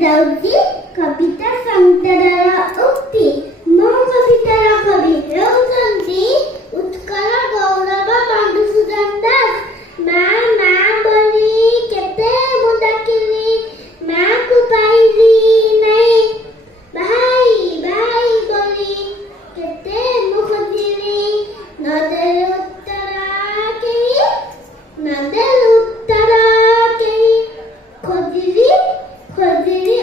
ଯାଉଛି କବିତା ସନ୍ତରାର ଉକ୍ତି। ମୋ କବିତାର କବି ହେଉଛନ୍ତି ଉତ୍କଳ ଗୌରବ ମଧୁସୂଦନ ଦାସ। ମା ମା ବୋଲି କେତେ ମୁଁ ଡାକିଲି, ମାକୁ ପାଇଲି ନାହିଁ। ଭାଇ ଭାଇ ବୋଲି କେତେ ମୁଁ ଖୋଜିଲି, ନଦେଲେ ଉତ୍ତର କେହି, ନଦେଲେ ଉତ୍ତର କେହି। ଖୋଜିଲି ଖୋଜିଲି